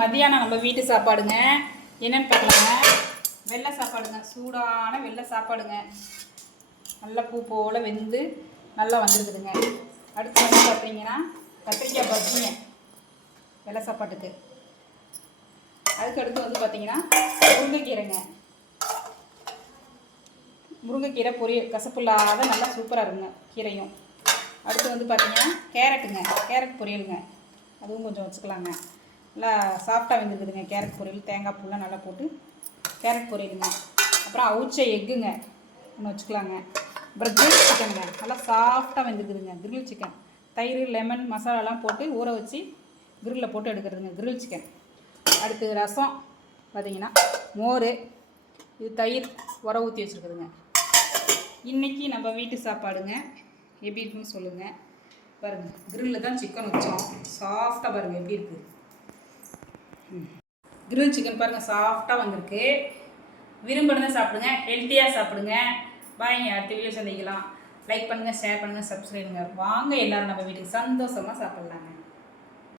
மதியானம் நம்ம வீட்டு சாப்பாடுங்க. என்னென்னு பார்க்கலாங்க. வெள்ளை சாப்பாடுங்க, சூடான வெள்ளை சாப்பாடுங்க. நல்லா பூ போல் வெந்து நல்லா வந்துருக்குதுங்க. அடுத்து வந்து பார்த்தீங்கன்னா கத்திரிக்காய் பஜ்ஜிங்க வெள்ளை சாப்பாட்டுக்கு. அதுக்கு அடுத்து வந்து பார்த்தீங்கன்னா முருங்கைக்கீரைங்க. முருங்கைக்கீரை பொரியல் கசப்பு இல்லாத நல்லா சூப்பராக இருக்குங்க கீரையும். அடுத்து வந்து பார்த்தீங்கன்னா கேரட்டுங்க, கேரட் பொரியலுங்க. அதுவும் கொஞ்சம் வச்சுக்கலாங்க. நல்லா சாஃப்டாக வெந்துருக்குதுங்க கேரட் பொரியல். தேங்காய் பூலாம் நல்லா போட்டு கேரட் பொரியலுங்க. அப்புறம் அவிச்ச எக்குங்க ஒன்று வச்சுக்கலாங்க. அப்புறம் கிரில் சிக்கனுங்க, நல்லா சாஃப்டாக வெந்துருக்குதுங்க கிரில் சிக்கன். தயிர் லெமன் மசாலாலாம் போட்டு ஊற வச்சு கிரில்லில் போட்டு எடுக்கிறதுங்க கிரில் சிக்கன். அடுத்து ரசம் பார்த்திங்கன்னா மோர், இது தயிர் உர ஊற்றி வச்சுருக்குதுங்க. இன்றைக்கி நம்ம வீட்டு சாப்பாடுங்க. எப்படி இருக்குன்னு சொல்லுங்கள். பாருங்கள், கிரில்லில் தான் சிக்கன் வச்சோம். சாஃப்டாக பாருங்கள் எப்படி இருக்குது. கிரில் சிக்கன் பாருங்கள் சாஃப்டாக வந்திருக்கு. விரும்பினதை சாப்பிடுங்க, ஹெல்த்தியாக சாப்பிடுங்க. பாய்ங்க, அடுத்த வீடியோ சந்திக்கலாம். லைக் பண்ணுங்கள், ஷேர் பண்ணுங்கள், சப்ஸ்கிரைப் பண்ணுங்கள். வாங்க எல்லோரும் நம்ம வீட்டுக்கு சந்தோஷமாக சாப்பிட்லாங்க.